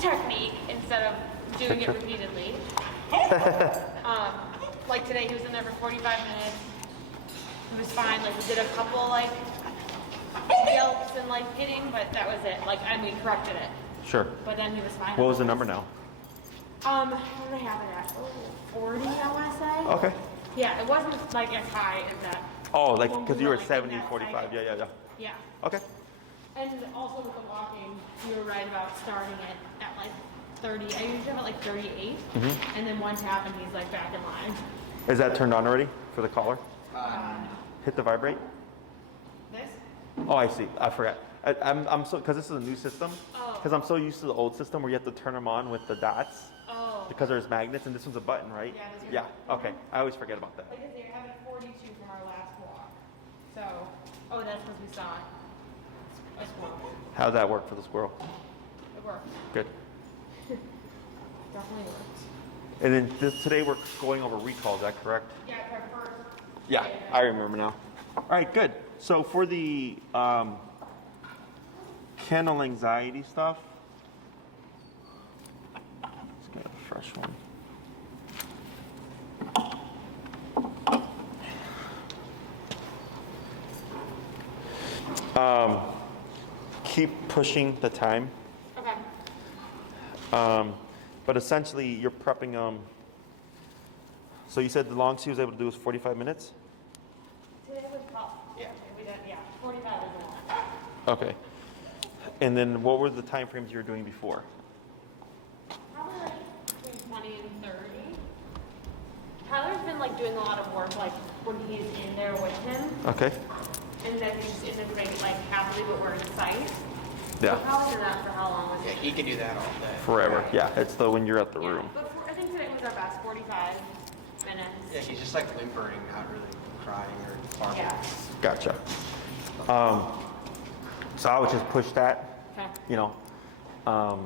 technique instead of doing it repeatedly. Like today, he was in there for 45 minutes. It was fine. Like we did a couple like yelps and like hitting, but that was it. Like we corrected it. Sure. But then he was fine. What was the number now? What did I have it at? 40, I want to say. Okay. Yeah, it wasn't like as high as that. Oh, like because you were like 70, 45. Yeah. Yeah. Okay. And also with the walking, you were right about starting it at like 30. I usually have it like 38. And then one tap and he's like back in line. Is that turned on already for the collar? Hit the vibrate. This? Oh, I see. I forgot. I'm so because this is a new system. Because I'm so used to the old system where you have to turn them on with the dots. Oh. Because there's magnets and this one's a button, right? Yeah. This Yeah. Okay. I always forget about that. Like I say, I have it 42 from our last walk. So, that's because we saw a squirrel. How'd that work for the squirrel? It worked. Good. Definitely worked. And then today we're going over recall. Is that correct? Yeah, first. Yeah, I remember now. All right, good. So for the kennel anxiety stuff, let's get a fresh one. Keep pushing the time. Okay. But essentially, you're prepping them. So you said the longest he was able to do was 45 minutes? Today was about, we did, 45 is a lot. Okay. And then what were the time frames you were doing before? Probably like between 20 and 30. Tyler's been like doing a lot of work like when he's in there with him. Okay. And then he just isn't like happily, but we're in sight. Yeah. So probably did that for how long was Yeah, it? he can do that all day. Forever. Yeah, it's the when you're at the Yeah, room. but I think today was our best, 45 minutes. Yeah, he's just like whimpering, not really crying or barking. Yeah. Gotcha. So I would just push that. Okay. You know, I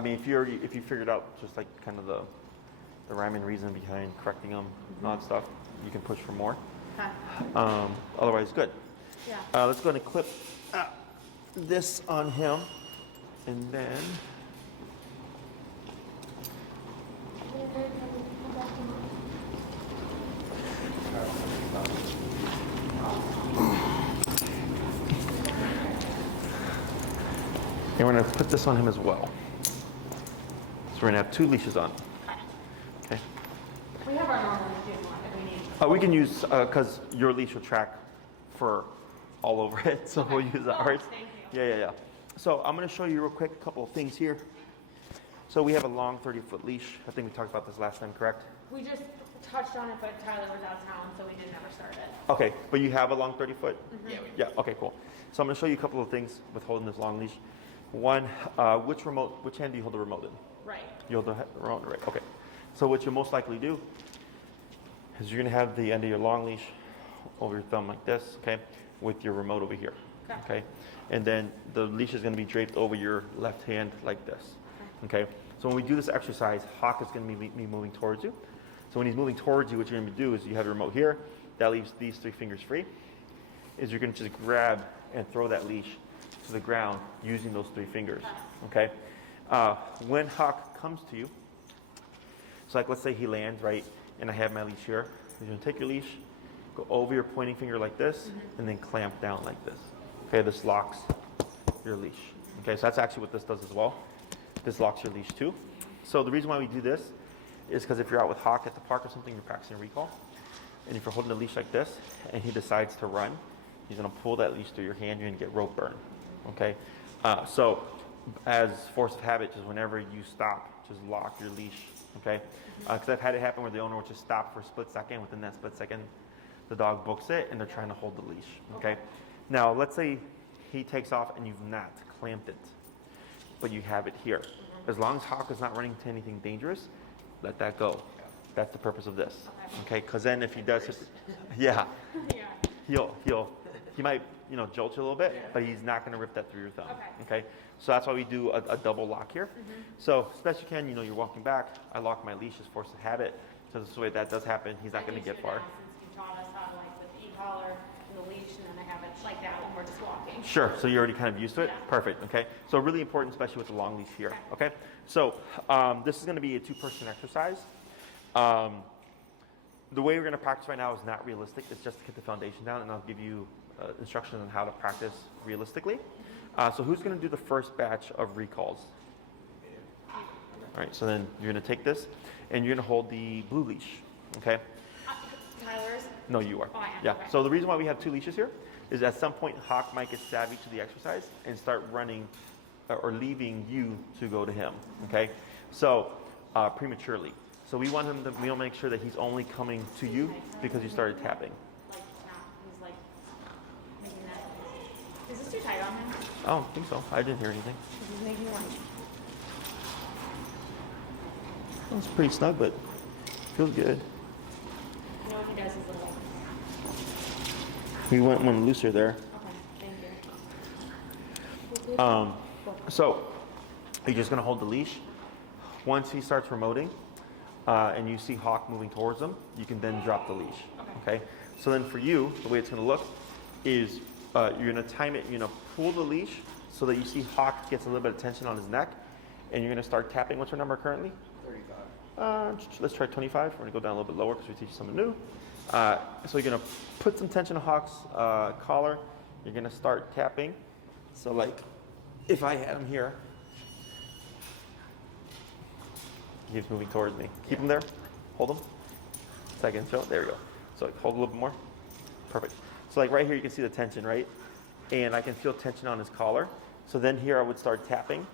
mean, if you figured out just like kind of the rhyme and reason behind correcting them and all that stuff, you can push for more. Okay. Otherwise, good. Yeah. Let's go ahead and clip this on him, and then we're going to put this on him as well. So we're going to have 2 leashes on. Okay. We have our normal leash if we need. We can use, because your leash will track for all over it, so we'll use ours. Thank you. Yeah. So I'm going to show you real quick a couple of things here. So we have a long 30-foot leash. I think we talked about this last time, correct? We just touched on it, but Tyler was out of town, so we didn't ever start it. Okay, but you have a long 30-foot? Yeah, Yeah, okay, cool. So I'm going to show you a couple of things with holding this long leash. One, which hand do you hold the remote in? Right. You hold the remote, right? Okay. So what you'll most likely do is you're going to have the end of your long leash over your thumb like this, okay, with your remote over here, okay? And then the leash is going to be draped over your left hand like this, okay? So when we do this exercise, Hawk is going to be moving towards you. So when he's moving towards you, what you're going to do is you have the remote here. That leaves these 3 fingers free. Is you're going to just grab and throw that leash to the ground using those 3 fingers, okay? When Hawk comes to you, so like let's say he lands, right, and I have my leash here. You're going to take your leash, go over your pointing finger like this, and then clamp down like this. Okay, this locks your leash. Okay, so that's actually what this does as well. This locks your leash too. So the reason why we do this is because if you're out with Hawk at the park or something, you're practicing recall, and if you're holding the leash like this, and he decides to run, he's going to pull that leash through your hand, you're going to get rope burn. Okay, so as force of habit, just whenever you stop, just lock your leash. Okay, because I've had it happen where the owner will just stop for a split second. Within that split second, the dog books it, and they're trying to hold the leash. Okay, now let's say he takes off and you've not clamped it, but you have it here. As long as Hawk is not running to anything dangerous, let that go. That's the purpose of this. Okay, because then if he does, he might jolt you a little bit, but he's not going to rip that through your thumb. Okay, so that's why we do a double lock here. So as best you can, you're walking back. I lock my leash as force of habit. So this way that does happen, he's not going to get far. Since you taught us how to with the e-collar and the leash, and then I have it like that when we're just walking. Sure, so you're already kind of used to it? Yeah. Perfect, okay. So really important, especially with the long leash here, okay? So this is gonna be a 2-person exercise. The way we're gonna practice right now is not realistic. It's just to get the foundation down, and I'll give you instructions on how to practice realistically. So who's gonna do the first batch of recalls? All right, so then you're gonna take this, and you're gonna hold the blue leash, okay? Tyler's? No, you are. Oh, I am, Yeah. okay. So the reason why we have 2 leashes here is at some point Hawk might get savvy to the exercise and start running or leaving you to go to him. Okay. So prematurely. So we want him to. We'll make sure that he's only coming to you because you started tapping. Like, he's like making that. Is this too tight on him? I don't think so. I didn't hear anything. He's making like. It's pretty snug, but feels good. You know what he does? He's like. We went one looser there. Okay, thank you. So you're just gonna hold the leash. Once he starts remoting, and you see Hawk moving towards him, you can then drop the leash. Okay. So then for you, the way it's gonna look is you're gonna time it. You're gonna pull the leash so that you see Hawk gets a little bit of tension on his neck, and you're gonna start tapping. What's your number currently? 35. Let's try 25. We're gonna go down a little bit lower because we teach you something new. So you're gonna put some tension on Hawk's collar. You're gonna start tapping. So like, if I had him here, he's moving towards me. Keep him there. Hold him. Second show. There we go. So like, hold a little bit more. Perfect. So like right here, you can see the tension, right? And I can feel tension on his collar. So then here I would start tapping.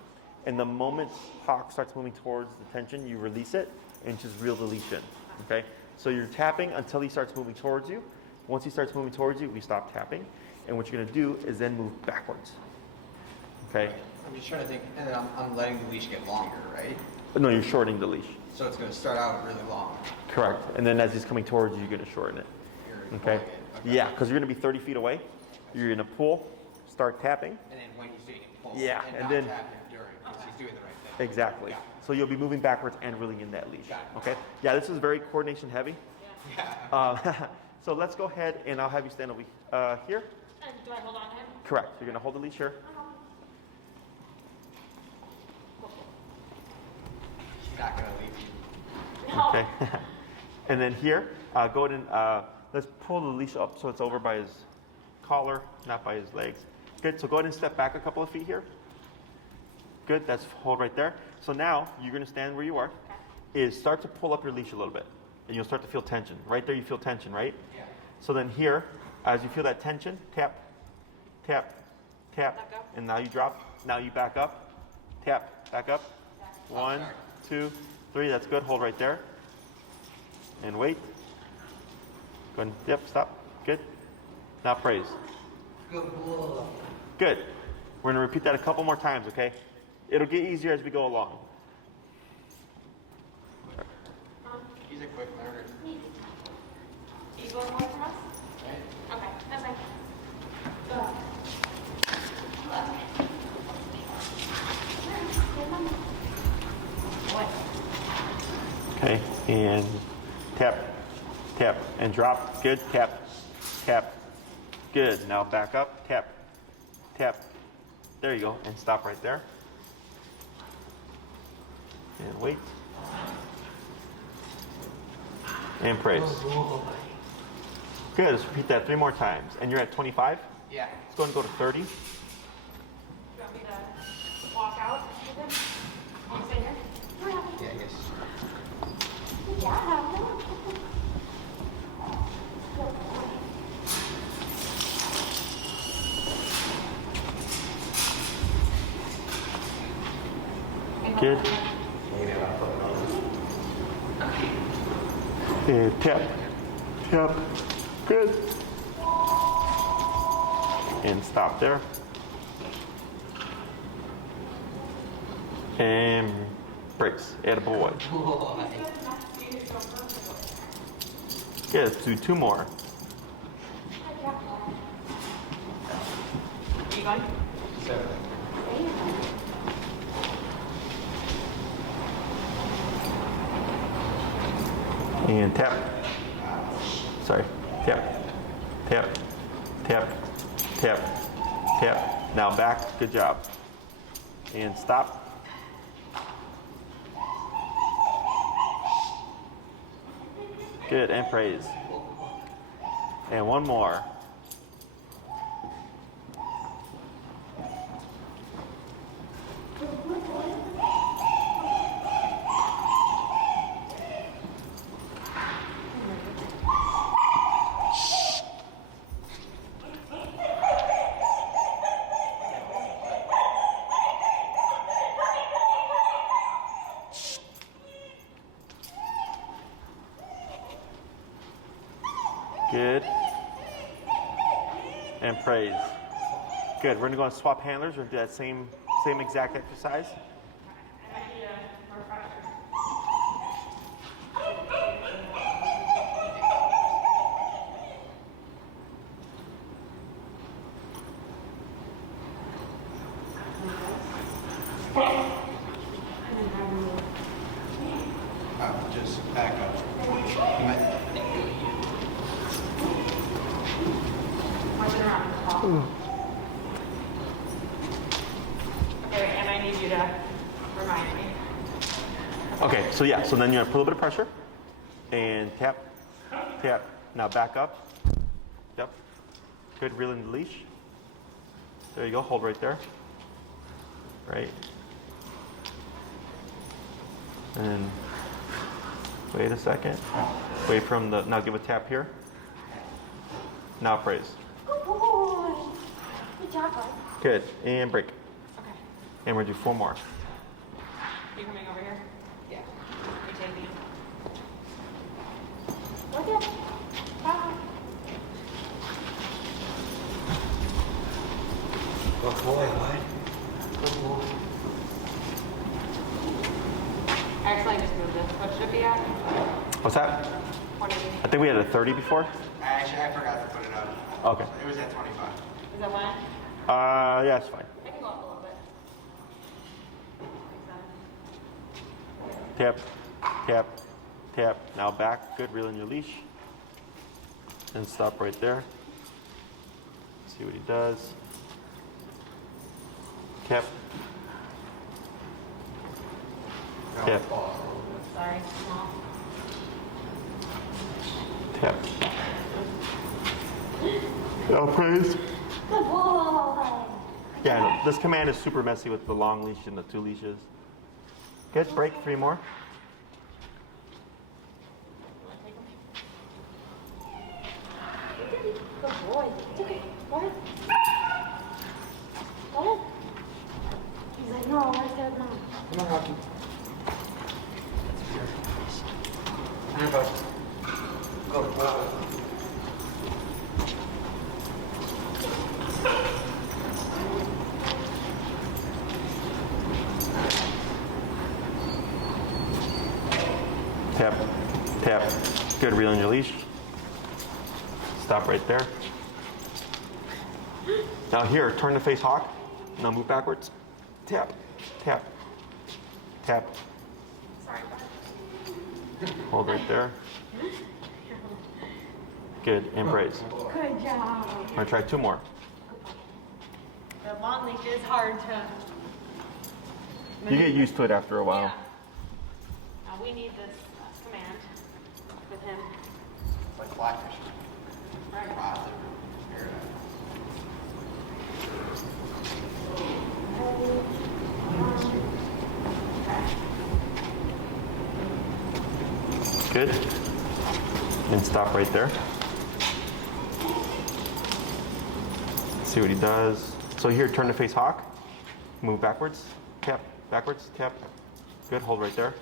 And the moment Hawk starts moving towards the tension, you release it and just reel the leash in. Okay? So you're tapping until he starts moving towards you. Once he starts moving towards you, we stop tapping. And what you're gonna do is then move backwards. Okay? I'm just trying to think, and then I'm letting the leash get longer, right? No, you're shortening the leash. So it's going to start out really long. Correct. And then as he's coming towards you, you're gonna shorten it. You're Okay? pulling it. Yeah, because you're gonna be 30 feet away. You're gonna pull, start tapping. And then when he's doing it, pull. Yeah, and and not then- tap him during, because he's doing the right thing. Exactly. Yeah. So you'll be moving backwards and reeling in that leash. Got it. Okay? Yeah, this is very coordination heavy. Yeah. So let's go ahead and I'll have you stand over here. And do I hold on to him? Correct. You're gonna hold the leash here. She's not going to leave you. No. Okay. And then here, go ahead and let's pull the leash up so it's over by his collar, not by his legs. Good. So go ahead and step back a couple of feet here. Good. That's hold right there. So now you're gonna stand where you are. Is start to pull up your leash a little bit, and you'll start to feel tension. Right there, you feel tension, right? Yeah. So then here, as you feel that tension, tap, tap, tap, Back up. and now you drop. Now you back up, tap, back up. 1, 2, 3. That's good. Hold right there. And wait. Go ahead. Yep. Stop. Good. Now praise. Good. We're gonna repeat that a couple more times. Okay. It'll get easier as we go along. He's a quick learner. You going more from us? Right? Okay, that's fine. Go. What? Okay. And tap, tap, and drop. Good. Tap, tap. Good. Now back up. Tap, tap. There you go. And stop right there. And wait. And praise. Good. Let's repeat that 3 more times. And you're at 25. Yeah. Let's go and go to 30. You want me to walk out with him? Want to stay here? Yeah, I guess. Good. And tap, tap. Good. And stop there. And brakes. Attaboy. Good. Let's do 2 more. You going? So, And tap. Sorry. Tap. Tap. Tap. Tap. Tap. Now back. Good job. And stop. Good, and praise. And one more. Good. And praise. Good. We're gonna go and swap handlers or do that same exact exercise. Just back up. Okay, and I need you to remind me. Okay, so yeah, so then you're gonna put a little bit of pressure and tap, tap. Now back up. Yep. Good, reel in the leash. There you go, hold right there. Right. And wait a second. Wait from the, now give a tap here. Now praise. Good boy. Good job, bud. Good, and break. Okay. And we're gonna do 4 more. You coming over here? Yeah. You take me. Okay. Bye. Good boy, bud. Good boy. Actually, I just moved this. What should be at? What's that? 20. I think we had a 30 before. Actually, I forgot to put it up. Okay. It was at 25. Is that one? Yeah, it's fine. I can go up a little bit. Tap, tap, tap. Now back. Good, reel in your leash. And stop right there. See what he does. Tap, tap, Sorry, small. tap. Now praise. Good boy. Yeah, I know. This command is super messy with the long leash and the 2 leashes. Good, break 3 more. Good boy. It's okay. Go ahead. Go ahead. He's like, no, I said no. Come on, Rocky. Come here, bud. Good boy. Tap, tap. Good, reel in your leash. Stop right there. Now here, turn to face hawk. Now move backwards. Tap, tap, tap. Sorry, bud. Hold right there. Good, and praise. Good job. I'm gonna try 2 more. The long leash is hard to. You get used to it after a while. Yeah. Now we need this command with him. It's like blackfish. Right. Positive. Here Good. And stop right there. See what he does. So here, turn to face hawk. Move backwards. Tap. Backwards. Tap. Good. Hold right there.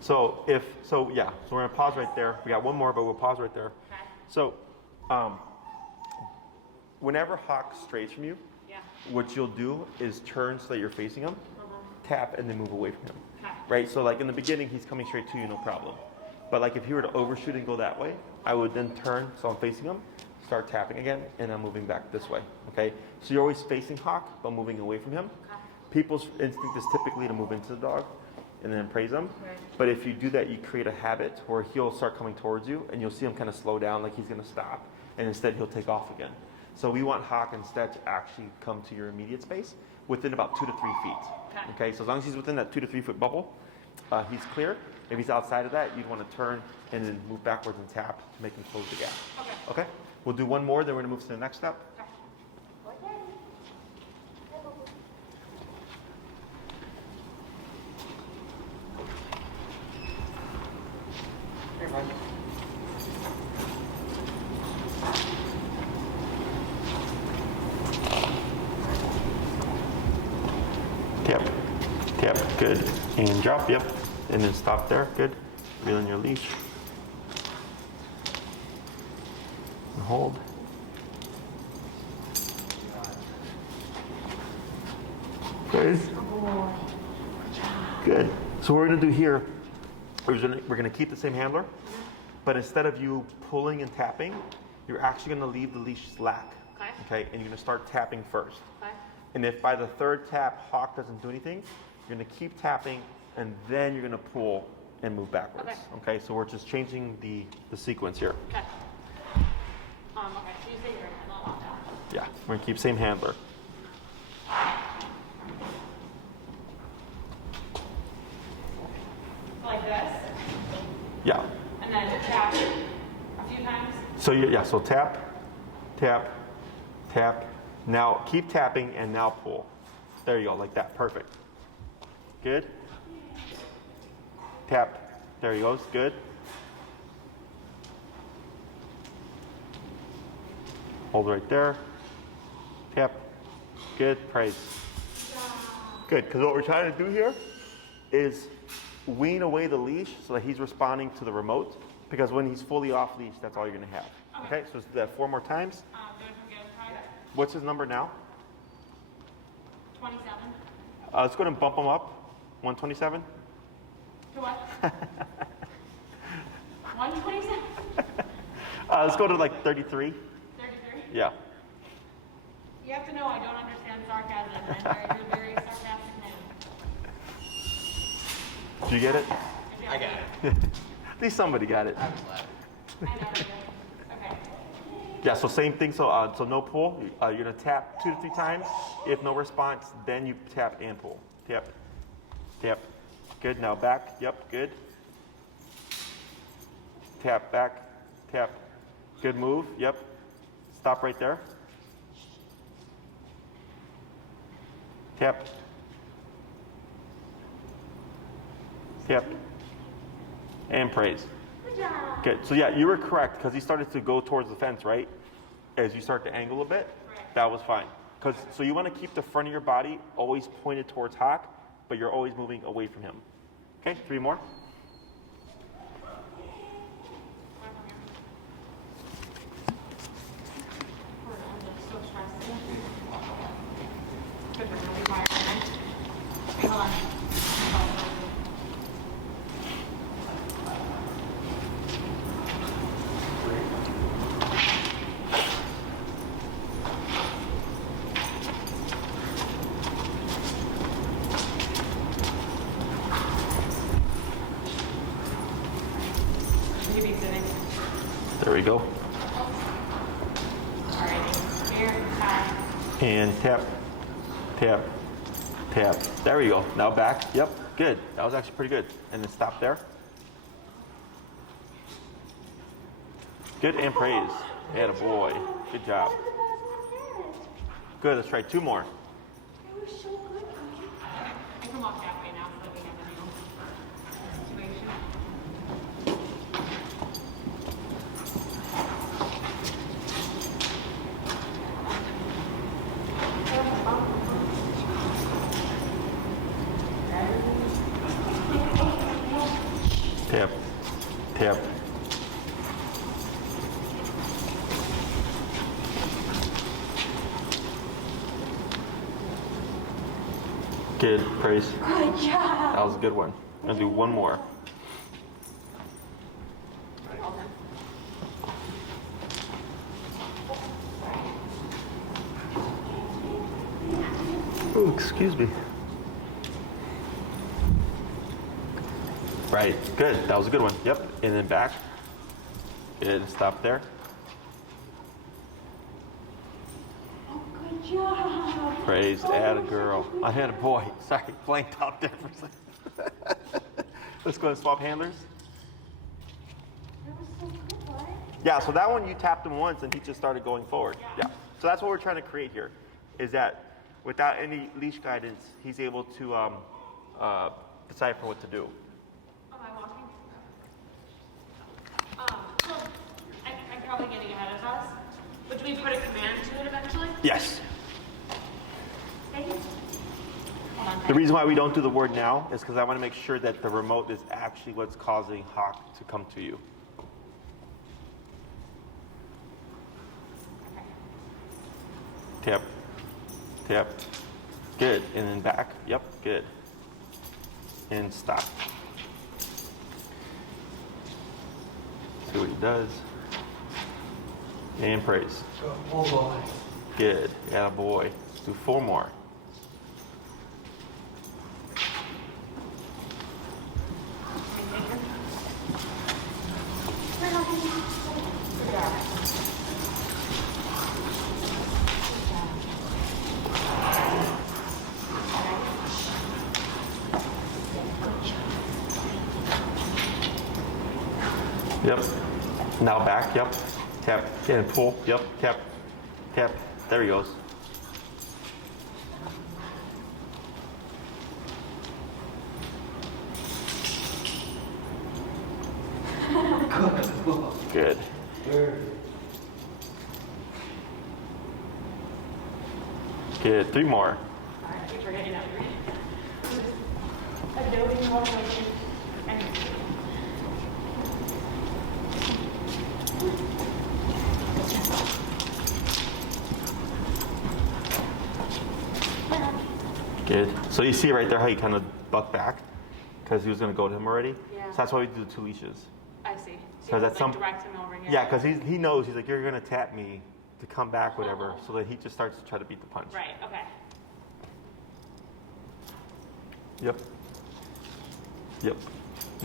So yeah. So we're gonna pause right there. We got 1 more, but we'll pause right there. Okay. So, whenever hawk strays from you, Yeah. what you'll do is turn so that you're facing him, tap, and then move away from him. Okay. Right? So like in the beginning, he's coming straight to you, no problem. But like if he were to overshoot and go that way, I would then turn so I'm facing him, start tapping again, and I'm moving back this way. Okay? So you're always facing hawk, but moving away from him. Okay. People's instinct is typically to move into the dog and then praise him. Right. But if you do that, you create a habit where he'll start coming towards you, and you'll see him kind of slow down, like he's going to stop, and instead he'll take off again. So we want Hawk instead to actually come to your immediate space within about 2 to 3 feet. Okay, so as long as he's within that 2 to 3 foot bubble, he's clear. If he's outside of that, you'd want to turn and then move backwards and tap to make him close the gap. Okay. Okay, we'll do one more, then we're going to move to the next step. Tap, tap, good. And drop, yep. And then stop there, good. Reel in your leash. And hold. Good. Good. So what we're gonna do here, we're gonna keep the same handler, but instead of you pulling and tapping, you're actually gonna leave the leash slack. Okay, and you're gonna start tapping first. Okay. And if by the third tap, Hawk doesn't do anything, you're gonna keep tapping, and then you're gonna pull and move backwards. Okay, so we're just changing the sequence here. Okay. Okay, so you say you're gonna lock down. Yeah, we're gonna keep same handler. Like this, Yeah. and then tap a few times. So so tap, tap, tap. Now keep tapping and now pull. There you go, like that, perfect. Good. Tap, there he goes, good. Hold right there. Tap, good, praise. Good, because what we're trying to do here is wean away the leash so that he's responding to the remote, because when he's fully off leash, that's all you're gonna have. Okay, so let's do that 4 more times. Do it from the other side. What's his number now? 27. Let's go ahead and bump him up. 127. To what? 127? Let's go to like 33. 33? Yeah. You have to know I don't understand sarcasm, and you're a very sarcastic man. Did you get it? I got it. At least somebody got it. I was laughing. I never do. Okay. Yeah, so same thing. So so no pull. You're gonna tap 2 to 3 times. If no response, then you tap and pull. Tap, tap. Good. Now back. Yep. Good. Tap back. Tap. Good move. Yep. Stop right there. Tap. Tap. And praise. Good job. Good. So yeah, you were correct because he started to go towards the fence, right? As you start to angle a bit, that was fine. So you want to keep the front of your body always pointed towards Hawk, but you're always moving away from him. Okay, 3 more. Hold on. You be sitting. There we go. Alrighty. Here, time. And tap, tap, tap. There we go. Now back. Yep. Good. That was actually pretty good. And then stop there. Good and praise. Atta boy. Good job. Good. Let's try 2 more. You can walk that way now so that we have a new situation. Tap, tap. Good, praise. Good job. That was a good one. I'm gonna do 1 more. Oh, excuse me. Right, good. That was a good one. Yep. And then back. Good. Stop there. Praise, add a girl. I had a boy. Sorry, blank top there for a second. Let's go and swap handlers. Yeah, so that one you tapped him once and he just started going forward. Yeah. So that's what we're trying to create here, is that without any leash guidance, he's able to decipher what to do. Am I walking? I'm probably getting ahead of us. But do we put a command to it eventually? Yes. Thank you. Hold on. The reason why we don't do the word now is because I want to make sure that the remote is actually what's causing Hawk to come to you. Tap, tap, good, and then back, yep, good, and stop. See what he does, and praise. Oh boy. Good, yeah boy, let's do 4 more. Yep. Now back, yep. Tap, and pull, yep, tap, tap. There he goes. Good. Good. 3 more. I keep forgetting that. Adobe motion. Good. So you see right there how he kind of bucked back because he was going to go to him already. Yeah. So that's why we do the 2 leashes. I see. Because So at some direct him over here. yeah, because he knows, he's like, you're going to tap me to come back, whatever. So that he just starts to try to beat the punch. Right. Okay. Yep. Yep.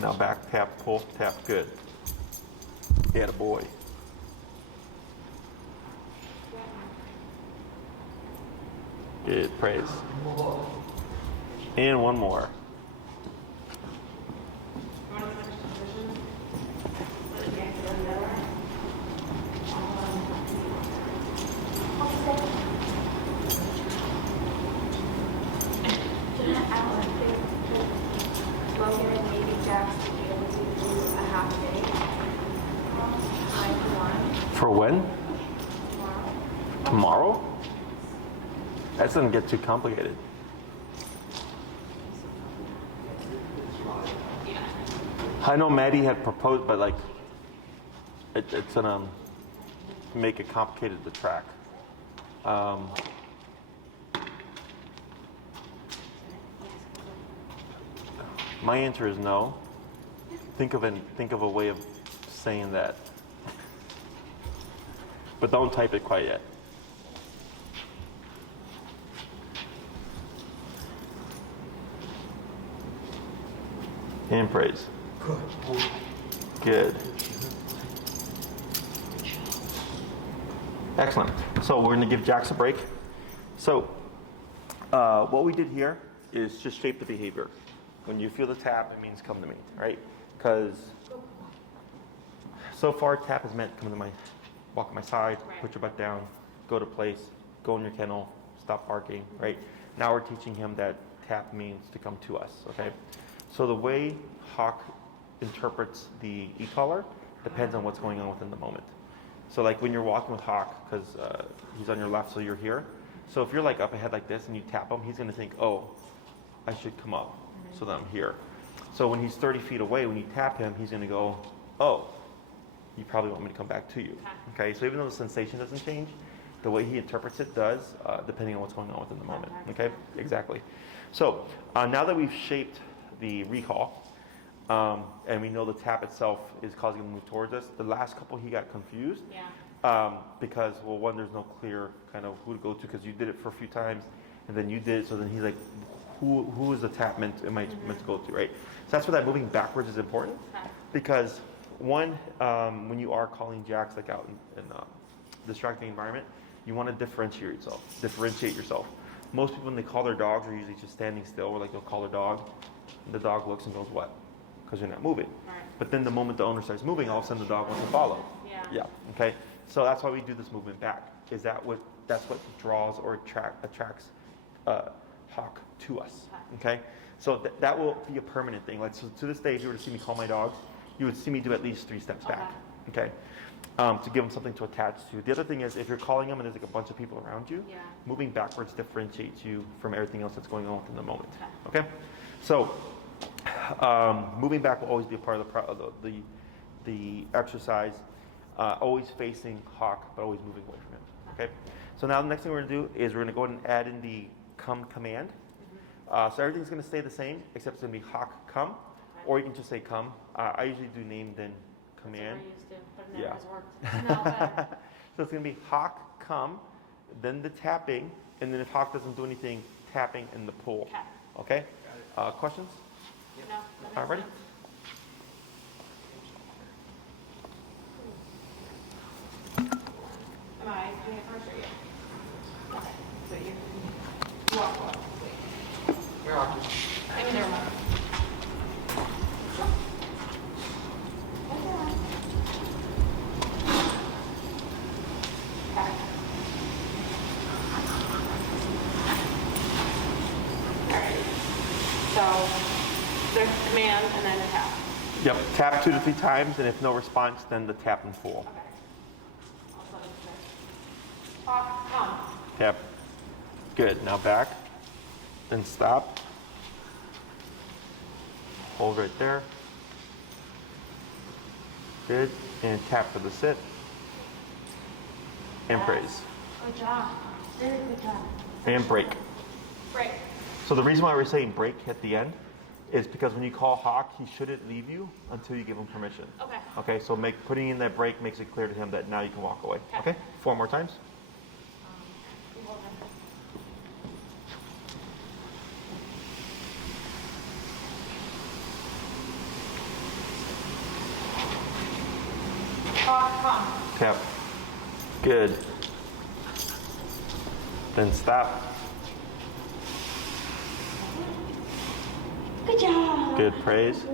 Now back, tap, pull, tap. Good. Atta boy. Good. Praise. And 1 more. Logan and maybe Jax to be able to do a half day. Like one For when? tomorrow. Tomorrow? That doesn't get too complicated. I know Maddie had proposed, but like, it's gonna make it complicated to track. My answer is no. Think of a way of saying that, but don't type it quite yet. And praise. Good. Excellent. So we're going to give Jax a break. So what we did here is just shape the behavior. When you feel the tap, it means come to me, right? Because so far tap has meant come to my, walk at my side, put your butt down, go to place, go in your kennel, stop barking, right? Now we're teaching him that tap means to come to us, okay? So the way Hawk interprets the e-collar depends on what's going on within the moment. So like when you're walking with Hawk, because he's on your left, so you're here. So if you're like up ahead like this and you tap him, he's gonna think, oh, I should come up so that I'm here. So when he's 30 feet away, when you tap him, he's gonna go, oh, you probably want me to come back to you. Okay, so even though the sensation doesn't change, the way he interprets it does, depending on what's going on within the moment. Okay, exactly. So now that we've shaped the recall, and we know the tap itself is causing him to move towards us, the last couple he got confused. Yeah. Because, well, one, there's no clear kind of who to go to because you did it for a few times, and then you did it, so then he's like, who is the tap meant to go to, right? So that's why that moving backwards is important, because one, when you are calling Jax like out in distracting environment, You want to differentiate yourself. Most people, when they call their dogs, are usually just standing still, or like they'll call their dog, and the dog looks and goes, what? Because you're not moving. Right. But then the moment the owner starts moving, all of a sudden the dog wants to follow. Yeah. Okay. So that's why we do this movement back. That's what draws or attracts Hawk to us. Okay. So that will be a permanent thing. Like, so to this day, if you were to see me call my dogs, you would see me do at least 3 steps back. Okay. To give them something to attach to. The other thing is, if you're calling them and there's like a bunch of people around you, moving backwards differentiates you from everything else that's going on within the moment. Okay. So moving back will always be a part of the exercise. Always facing Hawk, but always moving away from him. Okay. So now the next thing we're going to do is we're going to go ahead and add in the come command. So everything's going to stay the same, except it's going to be Hawk come, or you can just say come. I usually do name then command. That's what I used to, but it never has worked. No, but So it's going to be Hawk come, then the tapping, and then if Hawk doesn't do anything, tapping and the pull. Okay? Questions? no. All right, ready? Am I doing it first or you? Okay. So you walk. Wait. You're awkward. I mean, never mind. So there's command and then tap. Yep. Tap 2 to 3 times, and if no response, then the tap and pull. Okay. Also, Hawk, come. Tap. Good. Now back. Then stop. Hold right there. Good. And tap for the sit. And praise. Good job. Very good job. And break. Break. So the reason why we're saying break at the end is because when you call Hawk, he shouldn't leave you until you give him permission. Okay. Okay, so putting in that break makes it clear to him that now you can walk away. Okay. Okay? 4 more times. Hawk, come. Tap. Good. Then stop. Good job. Good. Praise.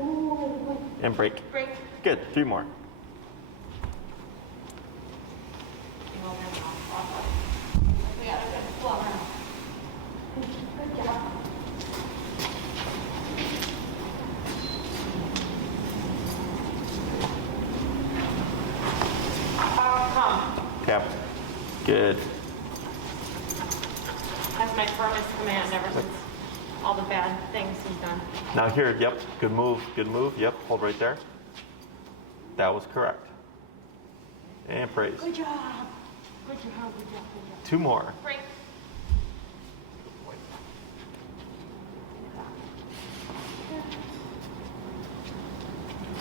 And break. Break. Good. 3 more. We got a good flow now. Good job. Hawk, come. Tap. Good. That's my firmest command ever since all the bad things he's done. Now here, yep. Good move. Good move. Yep. Hold right there. That was correct. And praise. Good job. Good job. Good job. Good job. 2 more. Break.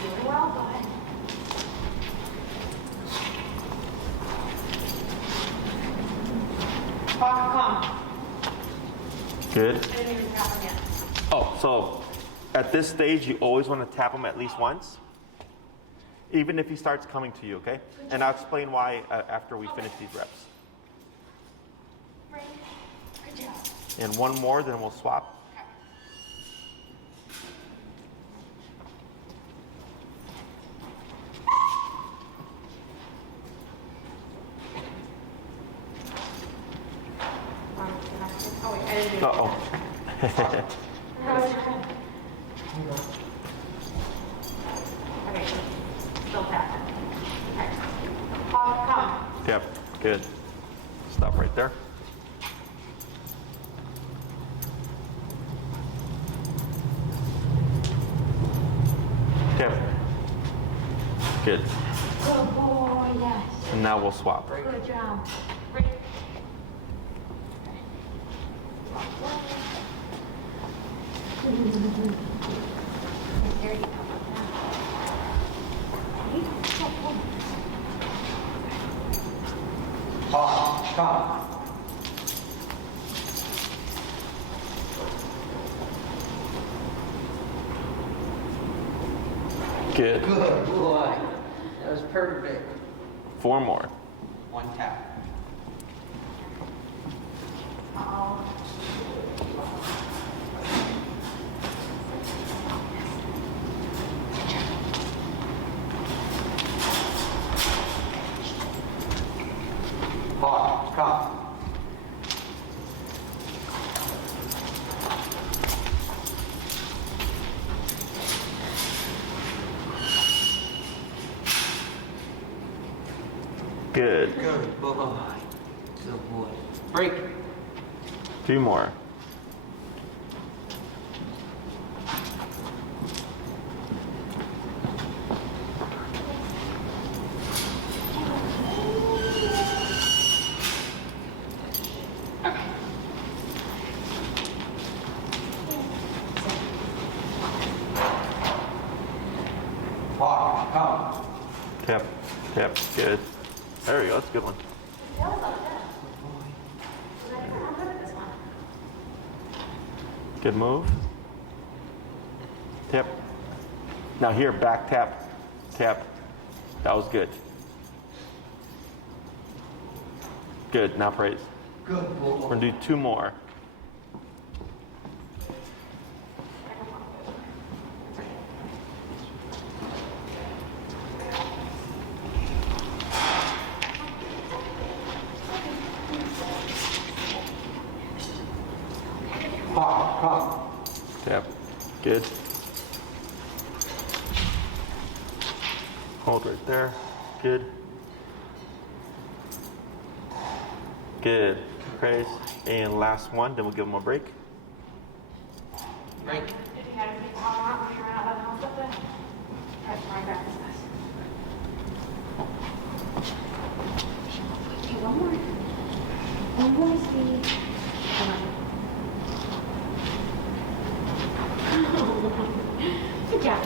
Doing well, bud. Hawk, come. Good. I didn't even tap him yet. Oh, so at this stage, you always want to tap him at least once, even if he starts coming to you, okay? And I'll explain why after we finish these reps. Break. Good job. And 1 more, then we'll swap. Oh, wait, I didn't do it. Uh-oh. Okay, still tap. Okay. Hawk, come. Yep, good. Stop right there. Yep. Good. Good boy, yes. And now we'll swap. Good job. Break. There you go. Hawk, come. Good. Good boy. That was perfect. 4 more. 1 tap. come. Good. Good boy. Good boy. Break. 2 more. Walk, come. Tap, tap, good. There we go, that's a good one. That was like that. I'm good at this one. Good move. Tap. Now here, back tap, tap. That was good. Good, now praise. Good boy. We're gonna do 2 more. Walk, come. Tap, good. Hold right there, good. Good, praise. And last one, then we'll give them a break. Break. If you had a big palm out when you ran out of the house up there, that's my grandma's house. Okay, one more. One more, sweetie. Come on. Good job.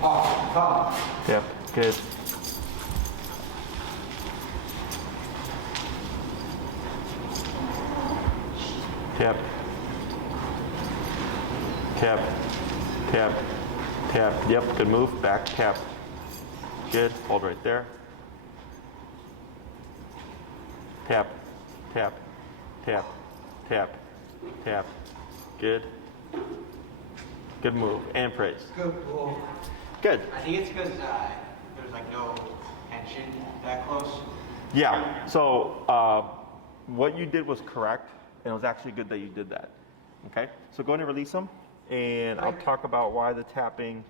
Walk, come. Yep, good. Tap. Tap. Tap. Tap. Yep, good move. Back, tap. Good. Hold right there. Tap. Tap. Tap. Tap. Tap. Good. Good move. And praise. Good boy. Good. I think it's because there's like no tension that close. Yeah. So what you did was correct, and it was actually good that you did that. Okay. So go ahead and release them, and I'll talk about why the tapping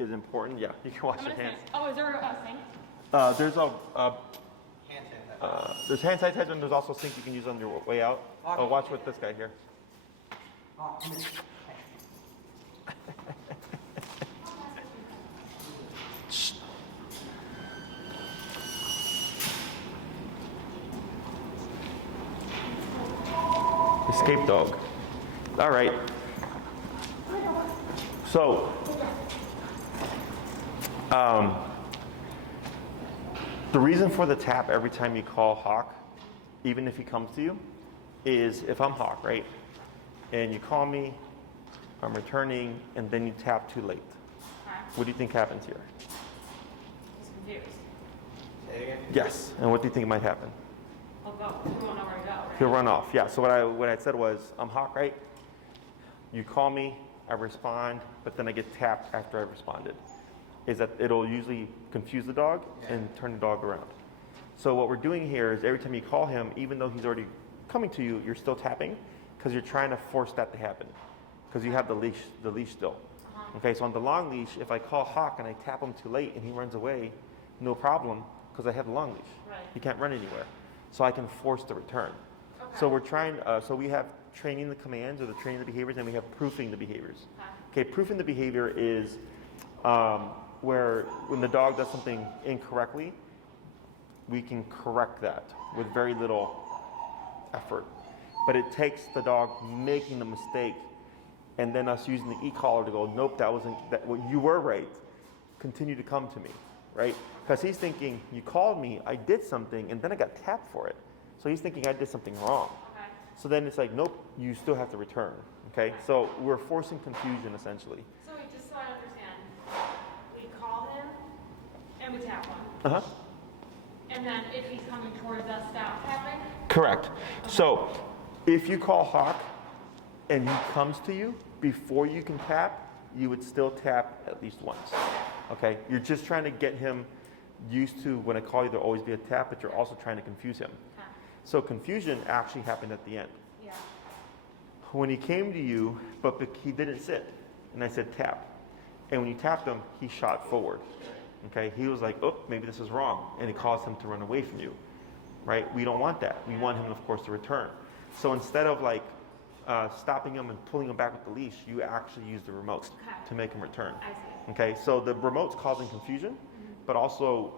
is important. Yeah, you can wash your hands. Oh, is there a sink? There's a Hand sanitizer. there's hand sanitizer, and there's also a sink you can use on your way out. Oh, watch with this guy here. Walk, come here. Escape dog. All right. So, the reason for the tap every time you call Hawk, even if he comes to you, is if I'm Hawk, right? And you call me, I'm returning, and then you tap too late. What do you think happens here? He's confused. Say it again. Yes. And what do you think might happen? He'll go. He won't know where to go, right? He'll run off. Yeah. So what I said was, I'm Hawk, right? You call me, I respond, but then I get tapped after I've responded. Is that it'll usually confuse the dog and turn the dog around. So what we're doing here is every time you call him, even though he's already coming to you, you're still tapping because you're trying to force that to happen because you have the leash still. Okay, so on the long leash, if I call Hawk and I tap him too late and he runs away, no problem because I have the long leash. Right. He can't run anywhere. So I can force the return. Okay. So we're trying, so we have training the commands or the training the behaviors, and we have proofing the behaviors. Okay, proofing the behavior is where when the dog does something incorrectly, we can correct that with very little effort. But it takes the dog making the mistake and then us using the e-collar to go, nope, that wasn't, well, you were right. Continue to come to me, right? Because he's thinking, you called me, I did something, and then I got tapped for it. So he's thinking I did something wrong. Okay. So then it's like, nope, you still have to return, okay? So we're forcing confusion essentially. So just so I understand, we call him and we tap him. Uh-huh. And then if he's coming towards us, stop tapping? Correct. So if you call Hawk and he comes to you before you can tap, you would still tap at least once. Okay? You're just trying to get him used to when I call you, there'll always be a tap, but you're also trying to confuse him. So confusion actually happened at the end. Yeah. When he came to you, but he didn't sit, and I said tap. And when you tapped him, he shot forward. Okay? He was like, oh, maybe this is wrong. And it caused him to run away from you. Right? We don't want that. We want him, of course, to return. So instead of like stopping him and pulling him back with the leash, you actually use the remote to make him return. I see. Okay? So the remote's causing confusion, but also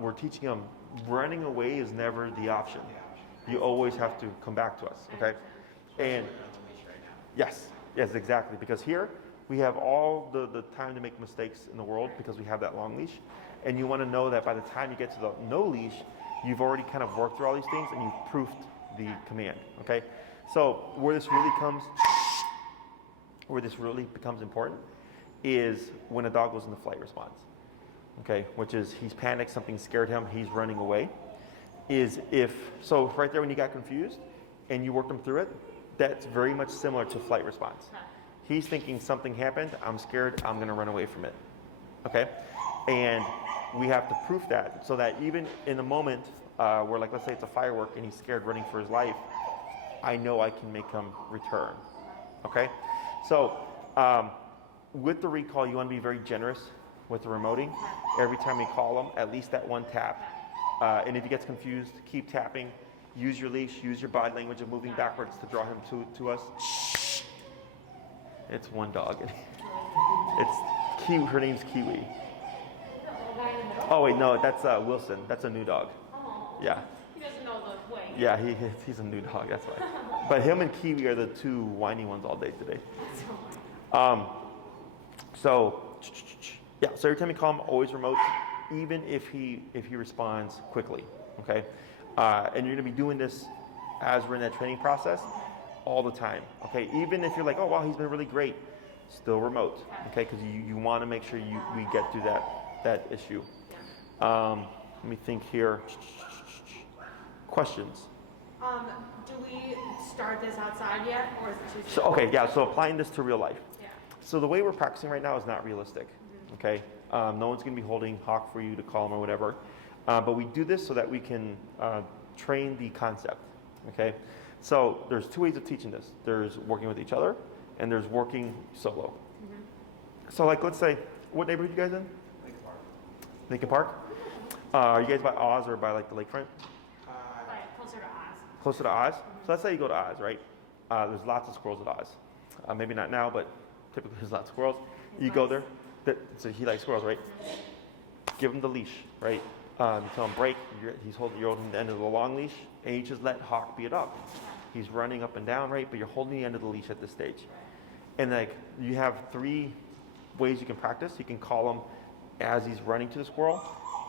we're teaching him running away is never the option. You always have to come back to us. Okay? And yes, exactly. Because here we have all the time to make mistakes in the world because we have that long leash. And you want to know that by the time you get to the no leash, you've already kind of worked through all these things and you've proofed the command. Okay? So where this really becomes important is when a dog goes into flight response. Okay? Which is he's panicked, something scared him, he's running away. So right there when you got confused and you worked him through it, that's very much similar to flight response. He's thinking something happened, I'm scared, I'm going to run away from it. Okay? And we have to proof that so that even in the moment where, like, let's say it's a firework and he's scared running for his life, I know I can make him return. Okay? So with the recall, you want to be very generous with the remoting. Every time you call him, at least that one tap. And if he gets confused, keep tapping. Use your leash, use your body language of moving backwards to draw him to us. It's one dog. It's Kiwi. Her name's Kiwi. Oh wait, no, that's Wilson. That's a new dog. Yeah. He doesn't know the way. Yeah, he's a new dog. That's why. But him and Kiwi are the two whiny ones all day today. So every time you call him, always remote, even if he responds quickly. Okay. And you're going to be doing this as we're in that training process all the time. Okay. Even if you're like, oh wow, he's been really great, still remote. Okay. Because you want to make sure we get through that issue. Let me think here. Questions? Do we start this outside yet, or is it too So okay, yeah. So applying this to real life. Yeah. So the way we're practicing right now is not realistic. Okay. No one's going to be holding Hawk for you to call him or whatever. But we do this so that we can train the concept. Okay. So there's two ways of teaching this. There's working with each other, and there's working solo. So like, let's say, what neighborhood you guys in? Lincoln Park. Are you guys by Oz or by like the lakefront? Right, closer to Oz. Closer to Oz. So let's say you go to Oz, right? There's lots of squirrels at Oz. Maybe not now, but typically there's lots of squirrels. You go there. So he likes squirrels, right? Give him the leash, right? You tell him break. You're holding the end of the long leash, and you just let Hawk beat up. He's running up and down, right? But you're holding the end of the leash at this stage. And like you have three ways you can practice. You can call him as he's running to the squirrel,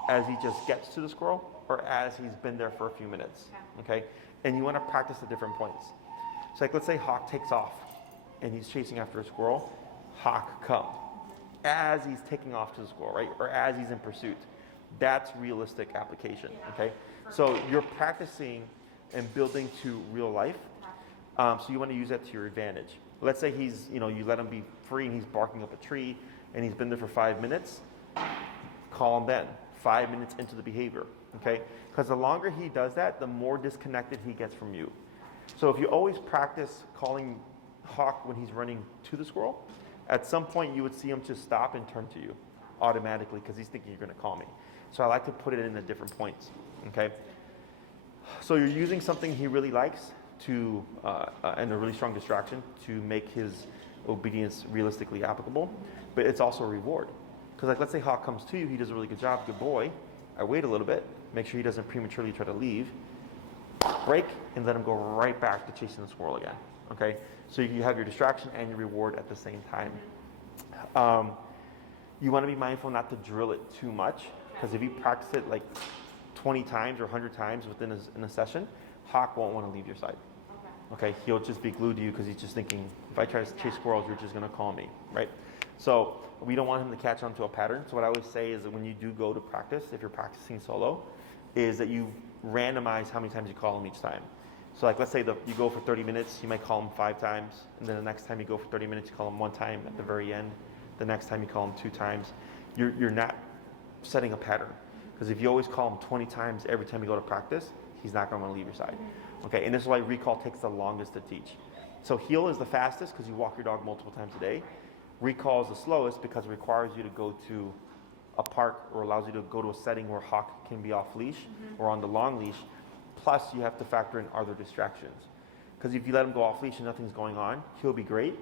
as he just gets to the squirrel, or as he's been there for a few minutes. Okay? And you want to practice at different points. So like let's say Hawk takes off and he's chasing after a squirrel. Hawk come as he's taking off to the squirrel, right? Or as he's in pursuit. That's realistic application. Okay? So you're practicing and building to real life. So you want to use that to your advantage. Let's say you let him be free and he's barking up a tree and he's been there for 5 minutes. Call him then, 5 minutes into the behavior, okay? Because the longer he does that, the more disconnected he gets from you. So if you always practice calling Hawk when he's running to the squirrel, at some point you would see him just stop and turn to you automatically because he's thinking you're going to call me. So I like to put it in at different points, okay? So you're using something he really likes to, and a really strong distraction to make his obedience realistically applicable, but it's also a reward. Because like let's say Hawk comes to you, he does a really good job, good boy. I wait a little bit, make sure he doesn't prematurely try to leave. Break, and let him go right back to chasing the squirrel again. Okay? So you have your distraction and your reward at the same time. You want to be mindful not to drill it too much, because if you practice it like 20 times or 100 times in a session, Hawk won't want to leave your side. Okay? He'll just be glued to you because he's just thinking, if I try to chase squirrels, you're just going to call me, right? So we don't want him to catch on to a pattern. So what I always say is that when you do go to practice, if you're practicing solo, is that you randomize how many times you call him each time. So like, let's say you go for 30 minutes, you might call him 5 times, and then the next time you go for 30 minutes, you call him 1 time at the very end. The next time you call him 2 times. You're not setting a pattern. Because if you always call him 20 times every time you go to practice, he's not going to leave your side. Okay, and this is why recall takes the longest to teach. So heel is the fastest because you walk your dog multiple times a day. Recall is the slowest because it requires you to go to a park or allows you to go to a setting where Hawk can be off leash or on the long leash. Plus, you have to factor in other distractions. Because if you let him go off leash and nothing's going on, he'll be great.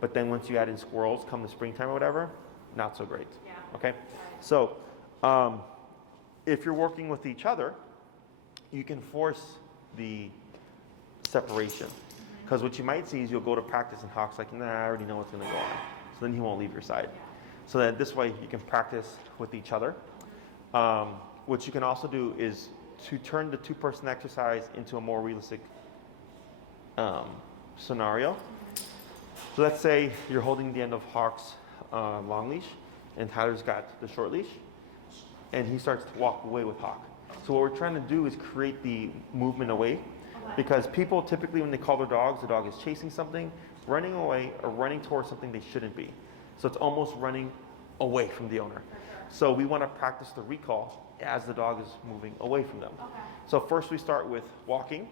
But then once you add in squirrels, come the springtime or whatever, not so great. Yeah. Okay? So, if you're working with each other, you can force the separation. Because what you might see is you'll go to practice and Hawk's like, nah, I already know what's going to go on. So then he won't leave your side. So that this way you can practice with each other. What you can also do is to turn the 2-person exercise into a more realistic scenario. So let's say you're holding the end of Hawk's long leash and Tyler's got the short leash and he starts to walk away with Hawk. So what we're trying to do is create the movement away because people typically when they call their dogs, the dog is chasing something, running away, or running towards something they shouldn't be. So it's almost running away from the owner. So we want to practice the recall as the dog is moving away from them. So first we start with walking,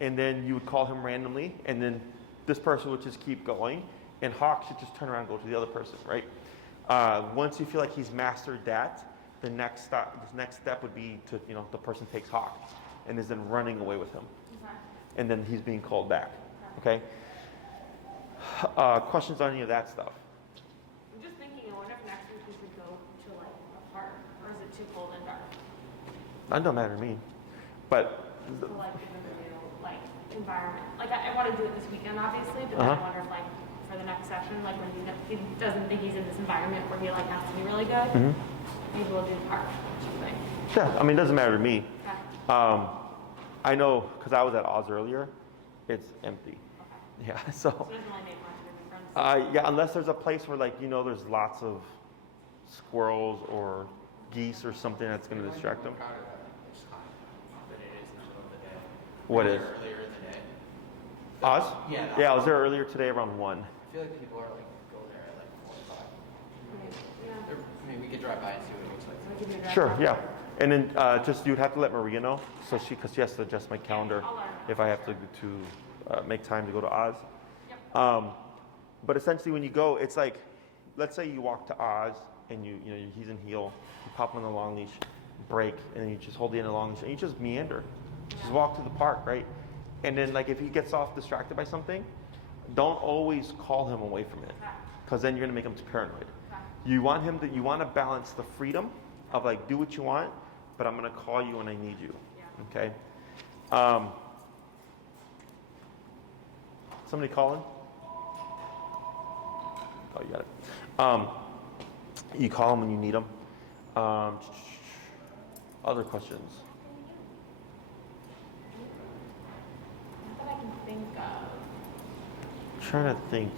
and then you would call him randomly, and then this person would just keep going, and Hawk should just turn around and go to the other person, right? Once you feel like he's mastered that, the next step would be to, the person takes Hawk and is then running away with him. And then he's being called back, okay? Questions on any of that stuff? I'm just thinking, I wonder if next week we could go to like a park, or is it too cold and dark? That don't matter to me. But So like in the new like environment. Like I want to do it this weekend, obviously, but then I wonder if like for the next session, like when he doesn't think he's in this environment where he like has to be really good, maybe we'll do the park. What you think? yeah, I mean, it doesn't matter to me. Okay. I know because I was at Oz earlier, it's empty. Okay. Yeah, So it doesn't really make much of a difference. yeah, unless there's a place where there's lots of squirrels or geese or something that's going to distract them. What is? Earlier in the day. Oz? Yeah. Yeah, I was there earlier today around 1. I feel like people are like go there at like 4 o'clock. Yeah. I mean, we could drive by and see what it looks like. So we can do that. Sure, yeah. And then just you'd have to let Maria know, because she has to adjust my calendar I'll let her know. if I have to make time to go to Oz. But essentially, when you go, it's like, let's say you walk to Oz and he's in heel, you pop him on the long leash, break, and then you just hold the end of the long leash and you just meander, just walk to the park, right? And then like if he gets off distracted by something, don't always call him away from it, because then you're gonna make him too paranoid. You want to balance the freedom of like do what you want, but I'm gonna call you when I need you. Okay. Somebody calling? Oh, you got it. You call them when you need them. Other questions? Not that I can think of. Trying to think.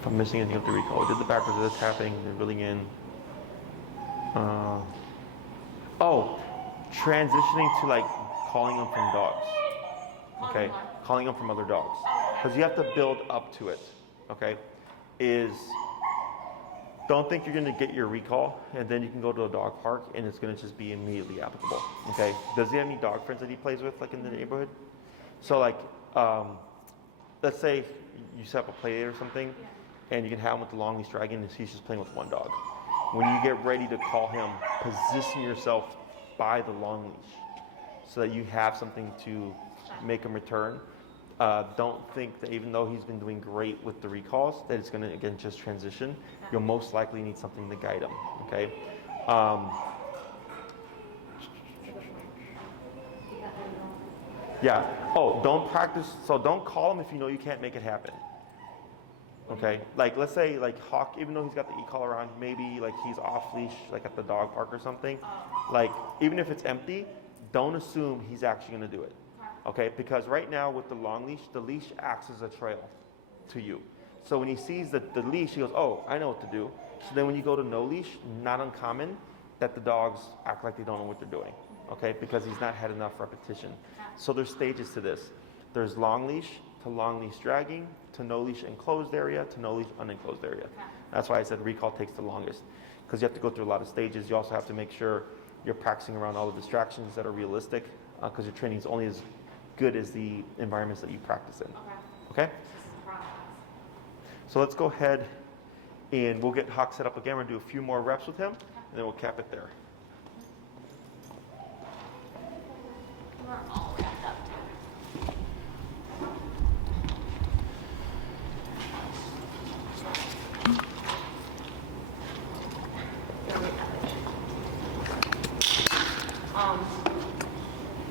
If I'm missing anything of the recall. We did the backwards, the tapping, the reeling in. Transitioning to like calling them from dogs. Okay, calling them from other dogs, because you have to build up to it. Okay, don't think you're going to get your recall and then you can go to a dog park and it's going to just be immediately applicable. Okay, does he have any dog friends that he plays with, like in the neighborhood? So like, let's say you set up a play date or something, and you can have him with the long leash dragon, and he's just playing with one dog. When you get ready to call him, position yourself by the long leash so that you have something to make him return. Don't think that even though he's been doing great with the recalls, that it's going to, again, just transition. You'll most likely need something to guide him, okay? Yeah. Oh, don't practice. So don't call him if you know you can't make it happen. Okay. Like, let's say, like, Hawk, even though he's got the e-collar on, maybe, like, he's off leash, like, at the dog park or something. Like, even if it's empty, don't assume he's actually going to do it. Okay, because right now with the long leash, the leash acts as a trail to you. So when he sees the leash, he goes, oh, I know what to do. So then when you go to no leash, not uncommon that the dogs act like they don't know what they're doing. okay, because he's not had enough repetition. So there's stages to this. There's long leash to long leash dragging, to no leash enclosed area, to no leash unenclosed area. That's why I said recall takes the longest, because you have to go through a lot of stages. You also have to make sure you're practicing around all the distractions that are realistic, because your training is only as good as the environments that you practice in. Okay? This is a process. So let's go ahead and we'll get Hawk set up again. We're going to do a few more reps with him, and then we'll cap it there. We're all wrapped up.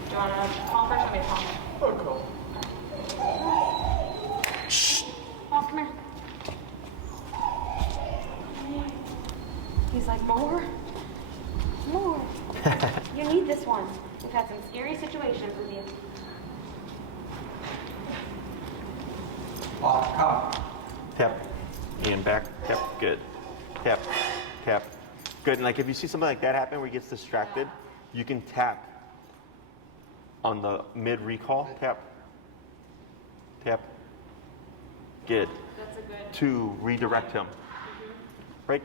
Do you want to call first or me to call? Oh, cool. Paul, come here. He's like, more? More. You need this one. We've had some scary situations with you. Come. Tap. And back. Tap. Good. Tap. Tap. Good. And like if you see something like that happen where he gets distracted, you can tap on the mid recall. Tap. Tap. Good. That's a good. To redirect him. Break.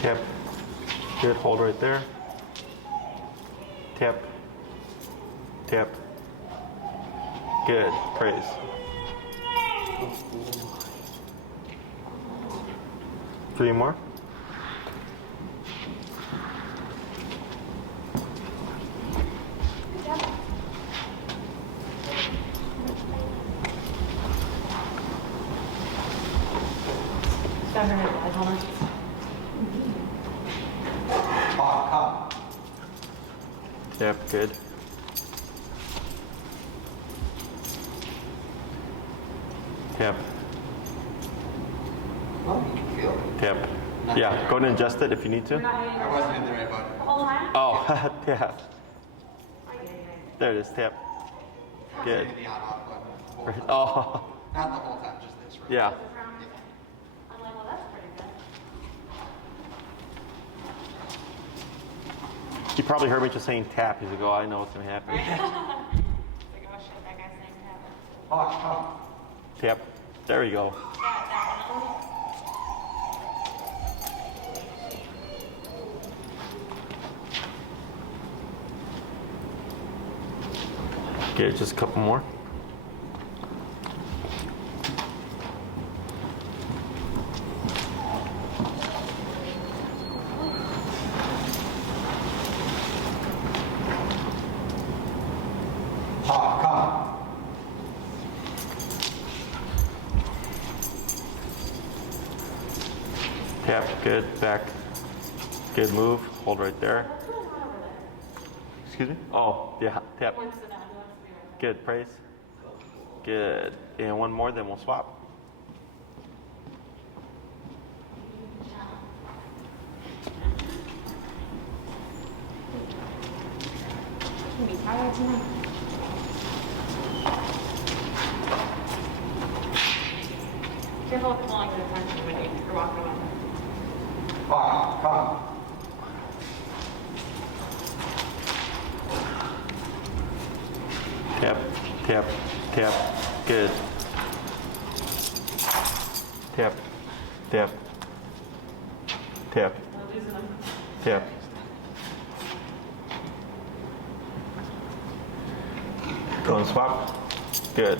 Tap. Good. Hold right there. Tap. Tap. Good. Praise. Three more. Hold on. Come. Yep, good. Tap. Oh, you can feel it. Tap. Yeah, go ahead and adjust it if you need to. I wasn't in the right button. The whole time? Oh, yeah. There it is, tap. Good. The on-off button. The whole time. Oh, Not the whole time, just this. Right? yeah. I'm like, well, that's pretty good. He probably heard me just saying tap. He's like, oh, I know what's going to happen. Like, oh shit, that guy's saying tap. Come. Tap. There we go. That one. Okay, just a couple more. Come. Tap. Good. Back. Good move. Hold right there. What's going on over there? Excuse me? Oh, yeah. Tap. He wants to know. He wants to be right Good. Praise. Good. And one more, then we'll swap. You'll be tired tonight. Careful with pulling the attention when you're walking around. Come. Tap, tap, tap. Good. Tap, tap, tap, We're losing them. tap. Go and swap. Good.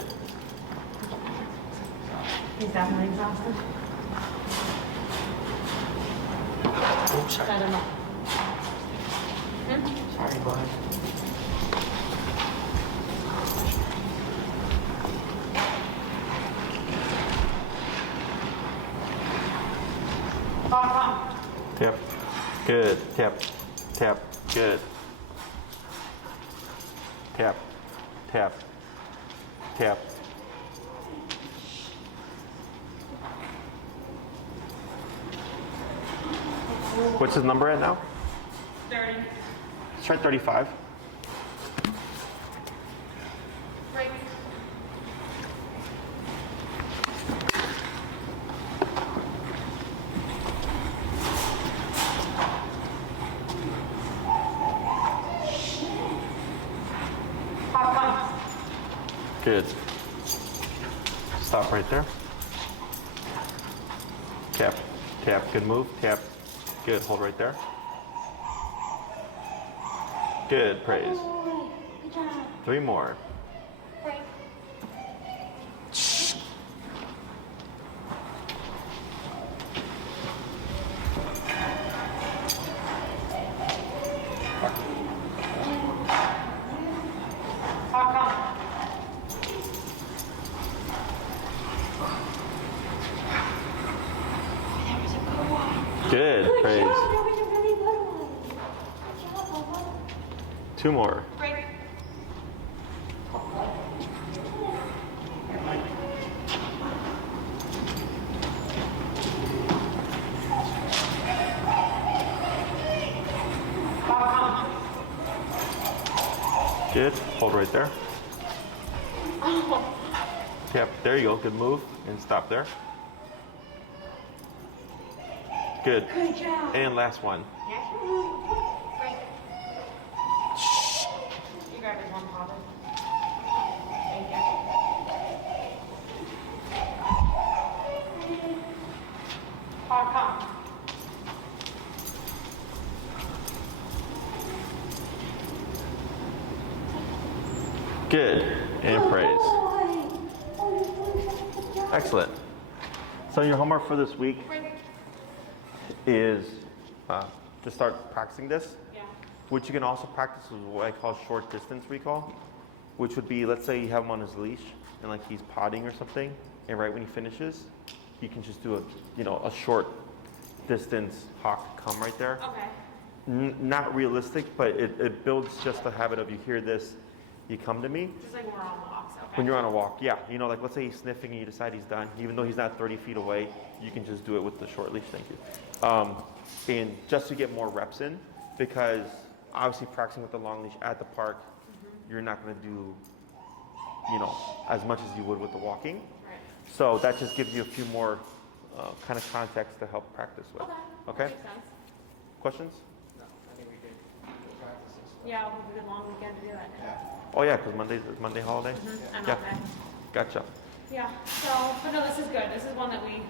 He's definitely exhausted. Oh, I sorry. don't know. Sorry, bud. Tap. Good. Tap, tap. Good. tap, tap, tap. What's his number at now? 30. Let's try 35. Break. Pop, pump. Good. Stop right there. Tap, tap, good move, tap. Good, hold right there. Good, praise. Good job. 3 more. Break. Pop, pump. That was a good one. Good, Good praise. job. That was a really good one. Good job, Mama. 2 more. Break. Pop, pump. Good, hold right there. Oh. Tap, there you go, good move. And stop there. Good. Good job. And last one. Break. You grab his one, Father. Thank you. Pop, pump. Good. And praise. Good job. Excellent. So your homework for this week Break. is to start practicing this. Yeah. Which you can also practice is what I call short distance recall, which would be, let's say you have him on his leash and like he's potting or something, and right when he finishes, you can just do a short distance hawk come right there. Okay. Not realistic, but it builds just the habit of you hear this, you come to me. Just like we're on walks. Okay. When you're on a walk, yeah, like let's say he's sniffing and you decide he's done, even though he's not 30 feet away, you can just do it with the short leash, thank you. And just to get more reps in, because obviously practicing with the long leash at the park, you're not going to do, as much as you would with the walking. Right. So that just gives you a few more kind of context to help practice with. Okay? Makes sense. Questions? No, I think we did good practices. Yeah, we'll do a long weekend to do it. Yeah. Oh yeah, because Monday's the Monday holiday? And Yeah. all day. Gotcha. Yeah. So, but no, this is good. This is one that we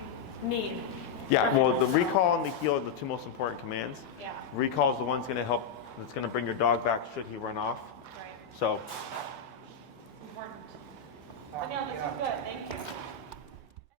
need. Yeah, well, the recall and the heel are the 2 most important commands. Yeah. Recall is the one's going to help, it's going to bring your dog back should he run off. Right. So, Important. But no, this is good. Thank you.